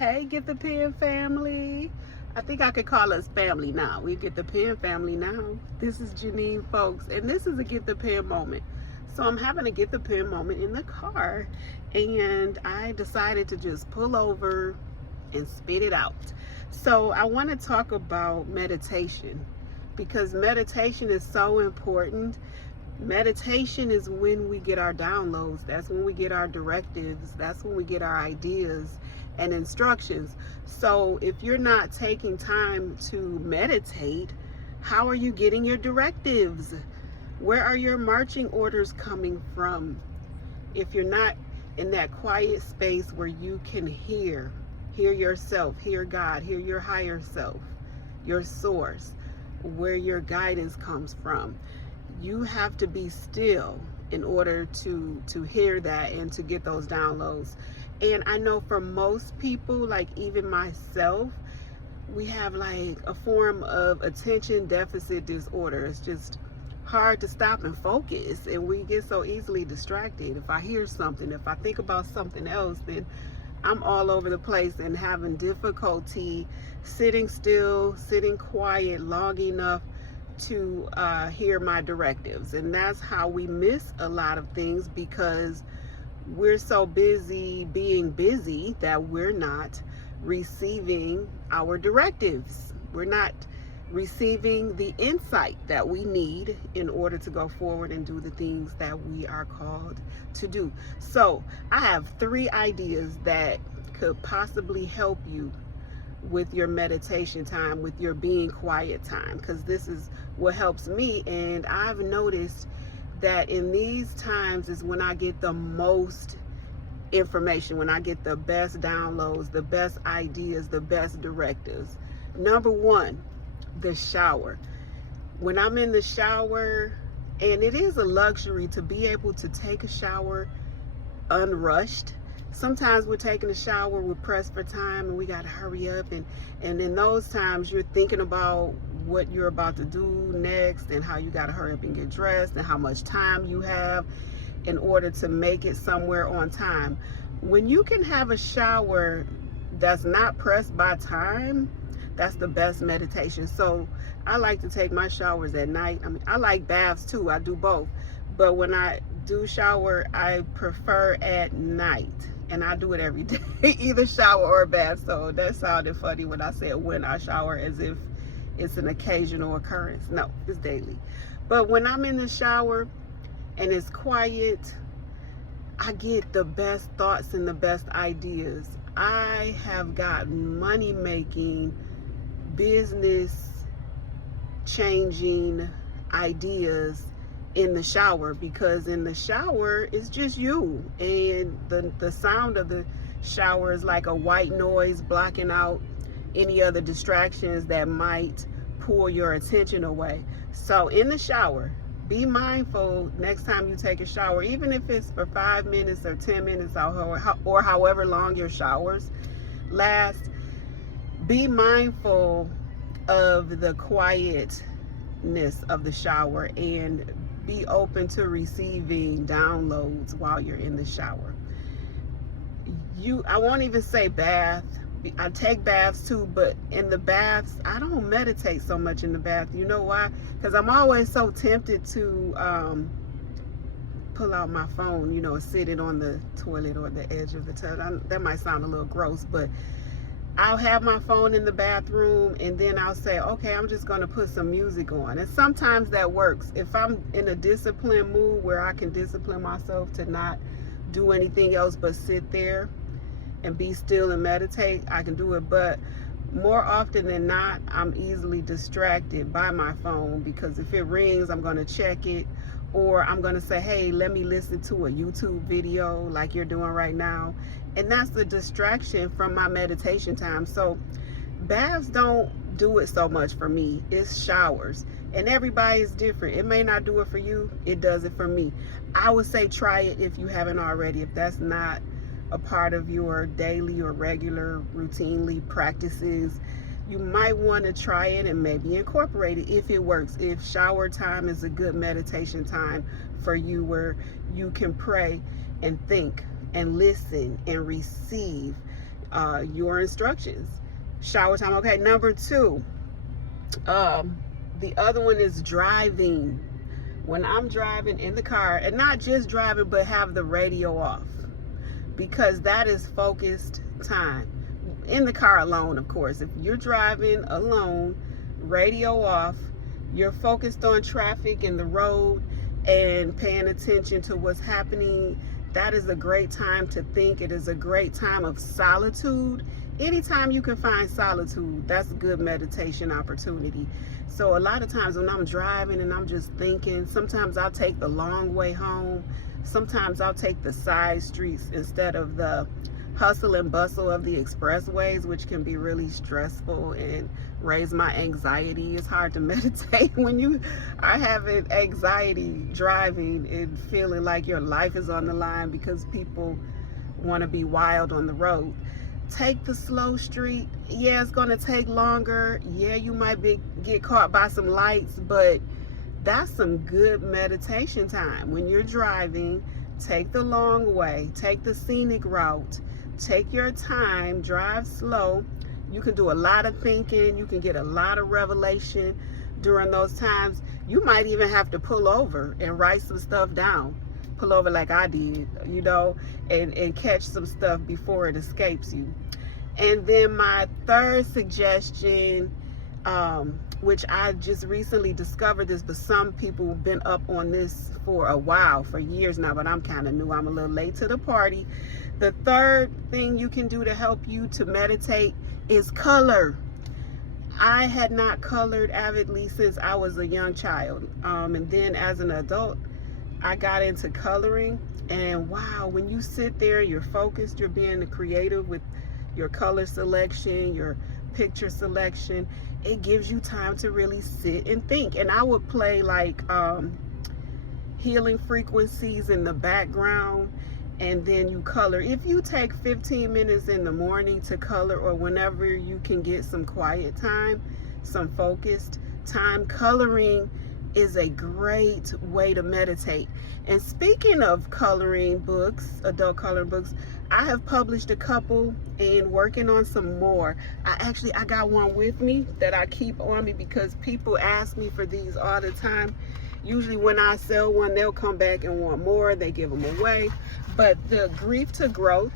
Hey, Get the Pen family. I think I could call us family now. We Get the Pen family now. This is Janine, folks, and this is a Get the Pen moment. So I'm having a Get the Pen moment in the car, and I decided to just pull over and spit it out. So I want to talk about meditation, because meditation is so important. Meditation is when we get our downloads. That's when we get our directives. That's when we get our ideas and instructions. So if you're not taking time to meditate, how are you getting your directives? Where are your marching orders coming from? If you're not in that quiet space where you can hear yourself, hear God, hear your higher self, your source, where your guidance comes from, you have to be still in order to hear that and to get those downloads. And I know for most people, like even myself, we have like a form of attention deficit disorder. It's just hard to stop and focus, and we get so easily distracted. If I hear something, if I think about something else, then I'm all over the place and having difficulty sitting still, sitting quiet long enough to hear my directives. And that's how we miss a lot of things, because we're so busy being busy that we're not receiving our directives. We're not receiving the insight that we need in order to go forward and do the things that we are called to do. So I have 3 ideas that could possibly help you with your meditation time, with your being quiet time, because this is what helps me. And I've noticed that in these times is when I get the most information, when I get the best downloads, the best ideas, the best directives. Number 1, the shower. When I'm in the shower, and it is a luxury to be able to take a shower unrushed. Sometimes we're taking a shower, we're pressed for time, and we got to hurry up. And in those times, you're thinking about what you're about to do next, and how you got to hurry up and get dressed, and how much time you have in order to make it somewhere on time. When you can have a shower that's not pressed by time, that's the best meditation. So I like to take my showers at night. I mean, I like baths too. I do both. But when I do shower, I prefer at night. And I do it every day, either shower or bath. So that sounded funny when I said when I shower, as if it's an occasional occurrence. No, it's daily. But when I'm in the shower and it's quiet, I get the best thoughts and the best ideas. I have gotten money-making, business-changing ideas in the shower, because in the shower it's just you, and the sound of the shower is like a white noise blocking out any other distractions that might pull your attention away. So in the shower, be mindful next time you take a shower, even if it's for 5 minutes or 10 minutes or however long your showers last. Be mindful of the quietness of the shower, and be open to receiving downloads while you're in the shower. I won't even say bath. I take baths too, but in the baths, I don't meditate so much in the bath. You know why? Because I'm always so tempted to pull out my phone, you know, sit it on the toilet or the edge of the tub. That might sound a little gross, but I'll have my phone in the bathroom, and then I'll say, okay, I'm just going to put some music on. And sometimes that works. If I'm in a disciplined mood where I can discipline myself to not do anything else but sit there and be still and meditate, I can do it. But more often than not, I'm easily distracted by my phone, because if it rings, I'm going to check it, or I'm going to say, hey, let me listen to a YouTube video like you're doing right now. And that's the distraction from my meditation time. So baths don't do it so much for me. It's showers. And everybody is different. It may not do it for you. It does it for me. I would say try it if you haven't already. If that's not a part of your daily or regular routinely practices, you might want to try it and maybe incorporate it if it works. If shower time is a good meditation time for you, where you can pray and think and listen and receive your instructions. Shower time. Okay, number 2. The other one is driving. When I'm driving in the car, and not just driving, but have the radio off, because that is focused time. In the car alone, of course. If you're driving alone, radio off, you're focused on traffic and the road and paying attention to what's happening. That is a great time to think. It is a great time of solitude. Anytime you can find solitude, that's a good meditation opportunity. So a lot of times when I'm driving and I'm just thinking, sometimes I'll take the long way home. Sometimes I'll take the side streets instead of the hustle and bustle of the expressways, which can be really stressful and raise my anxiety. It's hard to meditate when you are having anxiety driving and feeling like your life is on the line because people want to be wild on the road. Take the slow street. Yeah, it's going to take longer. Yeah, you might get caught by some lights, but that's some good meditation time. When you're driving, take the long way, take the scenic route, take your time, drive slow. You can do a lot of thinking. You can get a lot of revelation during those times. You might even have to pull over and write some stuff down. Pull over like I did, you know, and catch some stuff before it escapes you. And then my third suggestion, which I just recently discovered this, but some people have been up on this for a while, for years now, but I'm kind of new. I'm a little late to the party. The third thing you can do to help you to meditate is color. I had not colored avidly since I was a young child. And then as an adult, I got into coloring. And wow, when you sit there, you're focused, you're being creative with your color selection, your picture selection. It gives you time to really sit and think. And I would play like healing frequencies in the background, and then you color. If you take 15 minutes in the morning to color, or whenever you can get some quiet time, some focused time, coloring is a great way to meditate. And speaking of coloring books, adult coloring books, I have published a couple and working on some more. I got one with me that I keep on me because people ask me for these all the time. Usually when I sell one, they'll come back and want more. They give them away. But the Grief to Growth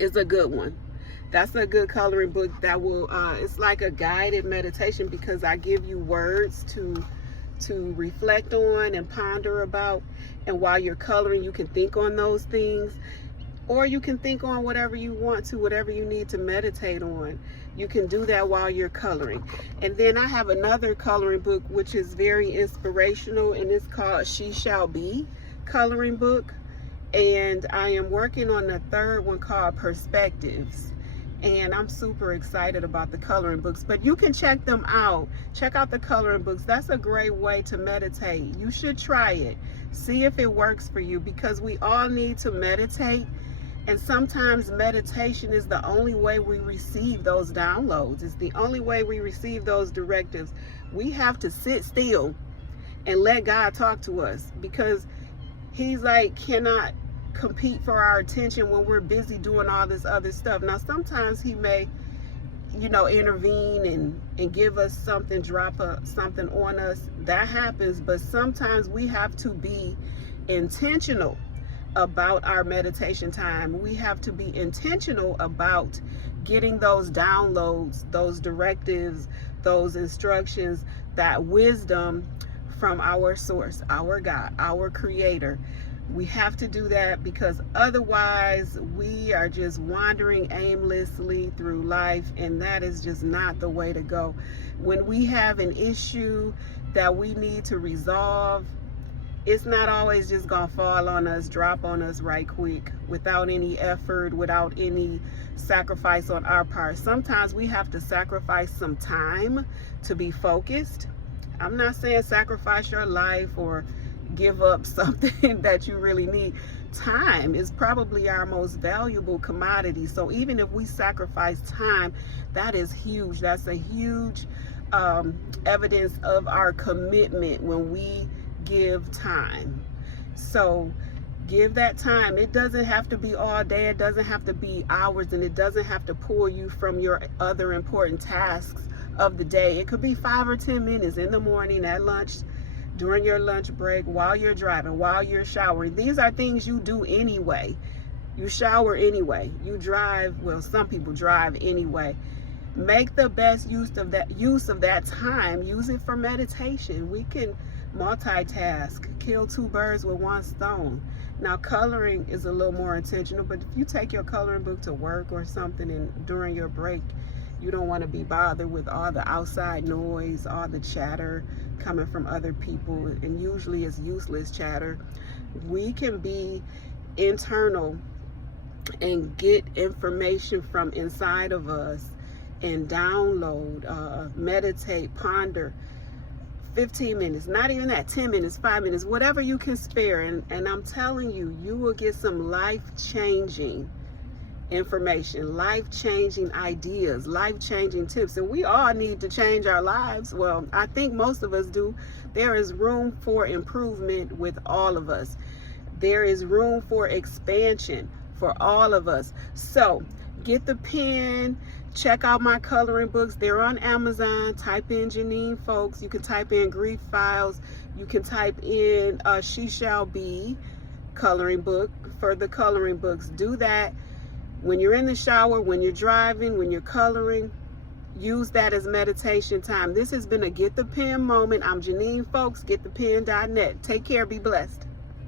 is a good one. That's a good coloring book that will, it's like a guided meditation, because I give you words to reflect on and ponder about. And while you're coloring, you can think on those things, or you can think on whatever you want to, whatever you need to meditate on. You can do that while you're coloring. And then I have another coloring book which is very inspirational, and it's called She Shall Be coloring book. And I am working on the third one called Perspectives. And I'm super excited about the coloring books, but you can check them out. Check out the coloring books. That's a great way to meditate. You should try it. See if it works for you, because we all need to meditate. And sometimes meditation is the only way we receive those downloads. It's the only way we receive those directives. We have to sit still and let God talk to us, because He's like, cannot compete for our attention when we're busy doing all this other stuff. Now, sometimes He may, you know, intervene and give us something, drop something on us. That happens, but sometimes we have to be intentional about our meditation time. We have to be intentional about getting those downloads, those directives, those instructions, that wisdom from our source, our God, our Creator. We have to do that, because otherwise we are just wandering aimlessly through life, and that is just not the way to go. When we have an issue that we need to resolve, it's not always just gonna fall on us, drop on us right quick, without any effort, without any sacrifice on our part. Sometimes we have to sacrifice some time to be focused. I'm not saying sacrifice your life or give up something that you really need. Time is probably our most valuable commodity. So even if we sacrifice time, that is huge. That's a huge evidence of our commitment when we give time. So Give that time. It doesn't have to be all day. It doesn't have to be hours, and it doesn't have to pull you from your other important tasks of the day. It could be 5 or 10 minutes in the morning, at lunch, during your lunch break, while you're driving, while you're showering. These are things you do anyway. You shower anyway. You drive, well, some people drive anyway. Make the best use of that time. Use it for meditation. We can multitask, kill 2 birds with 1 stone. Now, coloring is a little more intentional, but if you take your coloring book to work or something, and during your break, you don't want to be bothered with all the outside noise, all the chatter coming from other people, and usually it's useless chatter. We can be internal and get information from inside of us and download, meditate, ponder. 15 minutes, not even that, 10 minutes, 5 minutes, whatever you can spare. And I'm telling you, you will get some life-changing information, life-changing ideas, life-changing tips. And we all need to change our lives. Well, I think most of us do. There is room for improvement with all of us. There is room for expansion for all of us. So get the pen. Check out my coloring books. They're on Amazon. Type in Janine Folks. You can type in Grief Files. You can type in She Shall Be coloring book for the coloring books. Do that when you're in the shower, when you're driving, when you're coloring. Use that as meditation time. This has been a Get the Pen moment. I'm Janine Folks, getthepen.net. Take care. Be blessed.